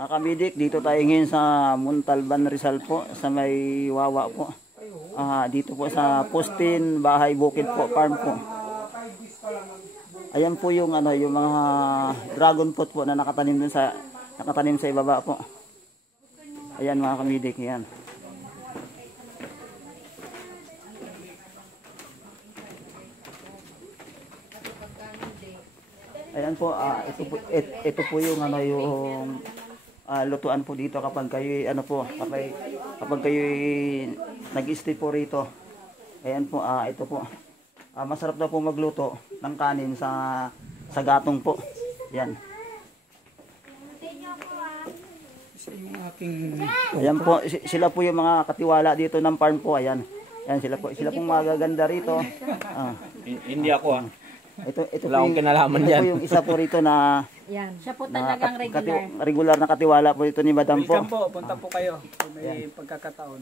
Mga kamidik, dito tayo ngayon sa Montalban, Rizal po, sa may Wawa po. Dito po sa Pustin, Bahay Bukid po, farm po. Ayan po yung yung mga dragon fruit po na nakatanim sa ibaba po. Ayan mga kamidik, yan. Ayan po, ito po yung yung lutuan po dito kapag kayo kapag kayo nag-stay po rito. Ayan po, ito po. Masarap daw po magluto ng kanin sa gatong po. Yan. Ayan po, sila po yung mga katiwala dito ng farm po. Ayan. Ayan sila po. Sila pong magaganda rito. Hindi ako Ito wala akong kinalaman yan. Ito po yung isa po rito na yan. Siya po talagang regular. Regular na katiwala po ito ni Madam po. Welcome po, punta po kayo kung may pagkakataon.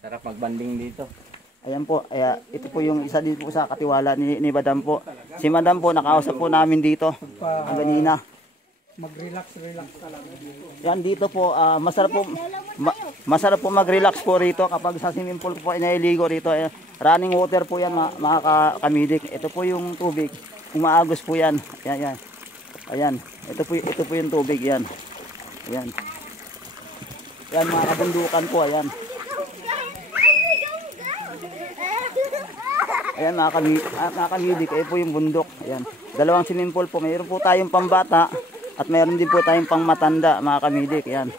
Sarap magbanding dito. Ayan po, ito po yung isa din po sa katiwala ni Madam po. Si Madam po, nakausap po namin dito ang ganina. Mag-relax ka lang. Yan dito po, masarap po mag-relax po rito kapag sa swimming pool po inaligo rito. Running water po yan mga kamidik. Ito po yung tubig, umaagos po yan. Ayan, ayan. Ito po yung tubig yan. Ayan. Yan mga kabundukan po, ayan. Ayan mga kamidik, ito po yung bundok. Ayan. Dalawang swimming pool po. Mayroon po tayong pambata at mayroon din po tayong pang matanda mga kamidik. Ayan.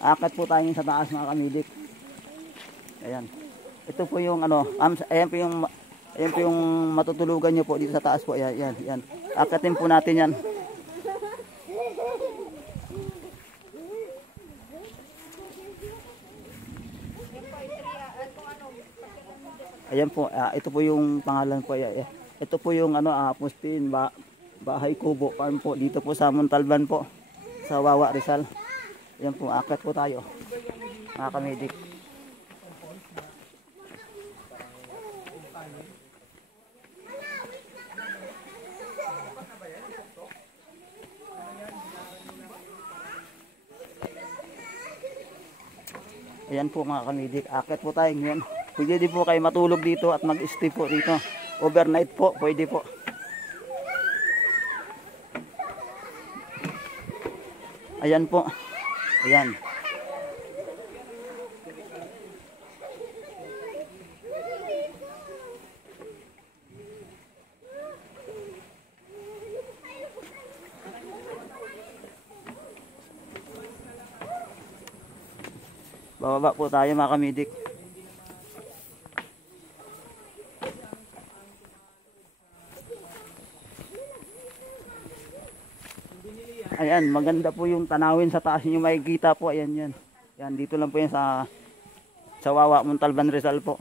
Akat po tayo sa taas mga kamidik. Ayan. Ito po yung ayan po yung matutulugan nyo po dito sa taas po. Ayan, ayan. Akatin po natin yan. Ayan po, ito po yung pangalan po. Ito po yung Pustin, Bahay Kubo farm po dito po sa Montalban po, sa Wawa, Rizal. Ayan po, akat po tayo mga kamidik. Ayan po mga kamidik, akat po tayo ngayon. Pwede din po kayo matulog dito at mag-stay po dito. Overnight po, pwede po. Ayan po. Ayan. Bababa po tayo mga kamidik. Ayan, maganda po yung tanawin sa taas niyo makikita po. Ayan yan. Yan, dito lang po yan sa Wawa, Montalban, Rizal po.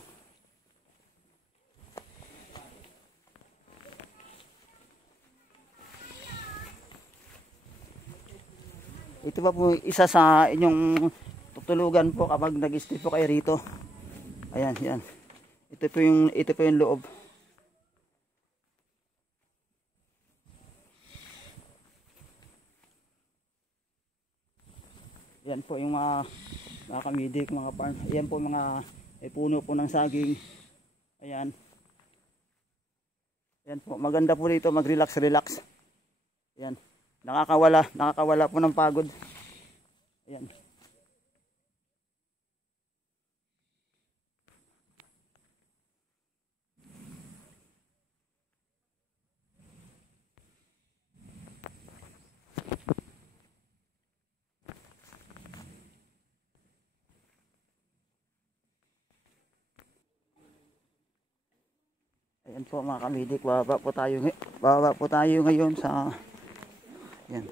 Ito pa po isa sa inyong tutulugan po kapag nag-stay po kayo rito. Ayan, yan. Ito po yung loob. Yan po yung mga kamidik, mga farm. Ayan po mga puno po ng saging. Ayan. Ayan po, maganda po dito mag-relax. Ayan. Nakakawala po ng pagod. Ayan. Ayan po mga kamidik, bababa po tayo ngayon sa yan.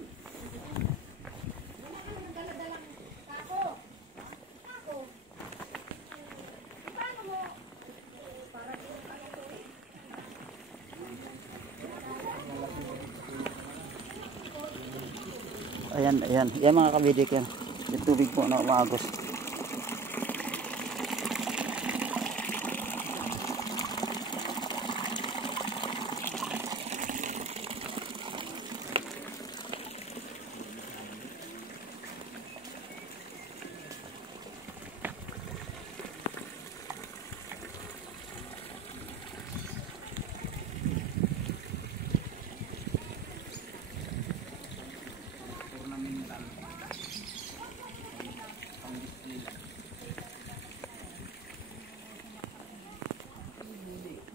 Ayan, yan mga kamidik yan. Yung tubig po na umaagos.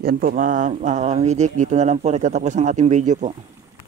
Yan po mga kamidik, dito na lang po nagtatapos ang ating video po.